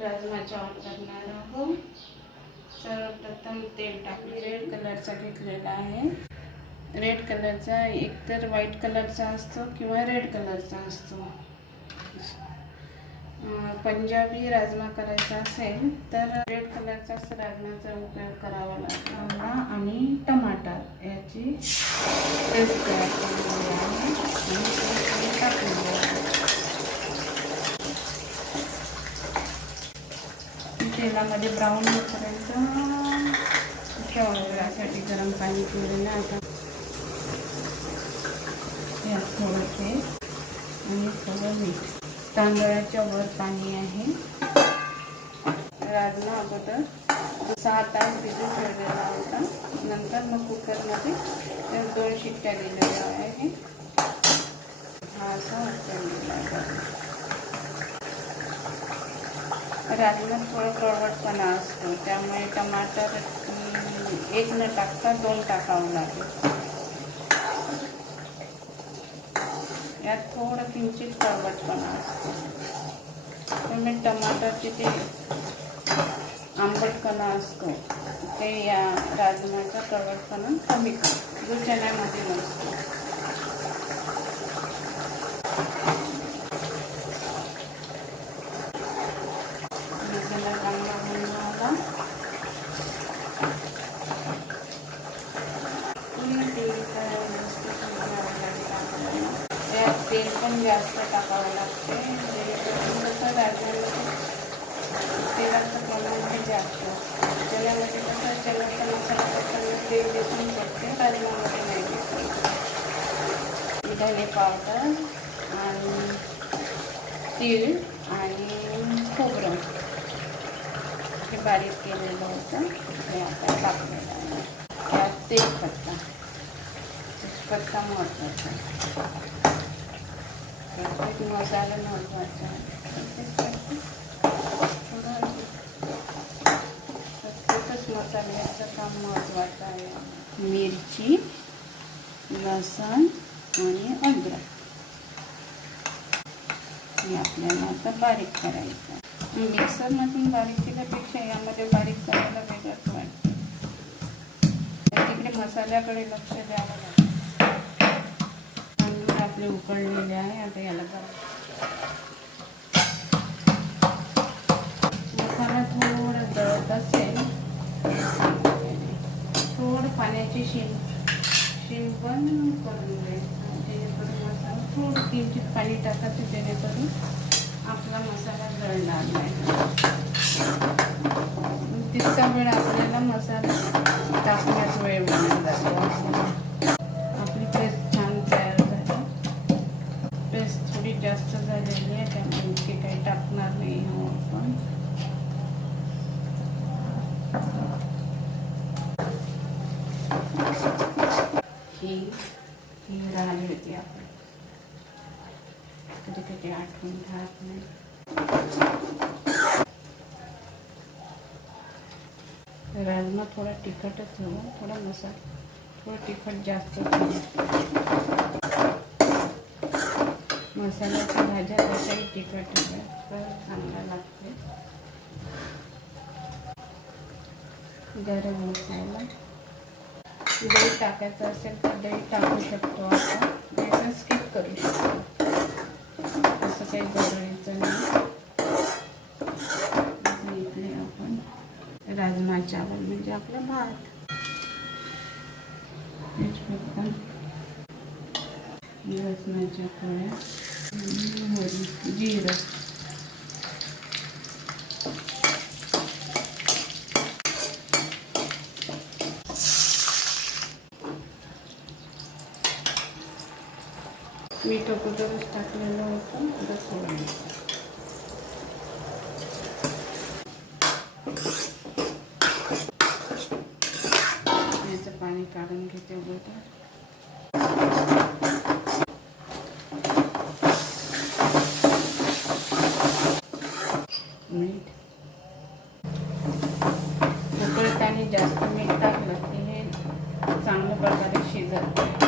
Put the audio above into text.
राजमा चावल करणार आहोत. सर्वप्रथम तेल टाकले. रेड कलरचा घेतलेला आहे. रेड कलरचा एकतर व्हाईट कलरचा असतो किंवा रेड कलरचा असतो. पंजाबी राजमा करायचा असेल तर रेड कलरचाच राजमाचा उपयोग करावा लागतो. आणि टमाटर याची पेस्ट तयार केलेली आहे आणि टाकलेली आहे. तेलामध्ये ब्राऊन होईपर्यंत ठेवण्यासाठी गरम पाणी केलेलं आहे. आता यात थोडं तेल आणि थोडं मीठ. तांदळाच्या वर पाणी आहे. राजमा अगोदर 6 तास भिजून ठेवलेला होता. नंतर मग कुकरमध्ये 2 शिट्ट्या दिलेल्या आहे. हा असा वाटलेला आहे. राजमात थोडं कडवटपणा असतो, त्यामुळे टमाटर एक न टाकता 2 टाकावं लागेल. यात थोडं किंचित कडवटपणा असतो, त्यामुळे टमाटरचे ते आंबटपणा असतो ते या राजमाचा कडवटपणा कमी करतो, जो चण्यामध्ये नसतो. मसाला चांगला बनवावा. तेल पण जास्त टाकावं लागते, जेणेकरून कसं राजमाला तेलाचं प्रमाण हे जास्त असतं. चण्यामध्ये कसं चण्याचा मसाला करताना तेल दिसून पडते, राजमामध्ये नाही दिसून. धने पावडर आणि तीळ आणि खोबरं हे बारीक केलेलं होतं हे आता टाकलेलं आहे. त्यात तेजपत्ता महत्त्वाचा, प्रत्येक मसाला महत्त्वाचा आहे. प्रत्येकच मसाल्याचं काम महत्त्वाचं आहे. मिरची, लसूण आणि अद्रक हे आपल्याला आता बारीक करायचं आहे. मिक्सरमधून बारीक केल्यापेक्षा यामध्ये बारीक करायला वेगळंच वाटतं. तिकडे मसाल्याकडे लक्ष द्यावं लागतं. तांदूळ आपले उकळलेले आहे. आता याला मसाला थोडं जळत असेल, थोडं पाण्याची शिम पण करून द्यायचं, जेणेकरून मसाला थोडं किंचित पाणी टाकायचं, जेणेकरून आपला मसाला जळणार नाही. तितका वेळ आपल्याला मसाला टाकण्याच वेळ बनून जातो. आपली पेस्ट छान तयार झाली. पेस्ट थोडी जास्त झालेली आहे, त्यामुळे इतके काही टाकणार नाही आपण. ही राहिली होती आपण कधी कधी आठवण राहत नाही. राजमा थोडा तिखटच हवा, थोडा मसाला थोडं तिखट जास्त. मसाल्याच्या भाज्या कशाही तिखट हव्या तर चांगला लागते. गरम मसाला, दही टाकायचं असेल तर दही टाकू शकतो आपण, दही स्किप करू शकतो, असं काही गरजेचं नाही. इकडे आपण राजमा चावल म्हणजे आपला भात, लसणाच्या पोळ्या, मोहरी, जिरं, मीठ अगोदरच टाकलेलं होतं. याचं पाणी काढून घेते अगोदर. मीठ उकळताना जास्त मीठ टाकलं की हे चांगल्या प्रकारे शिजत.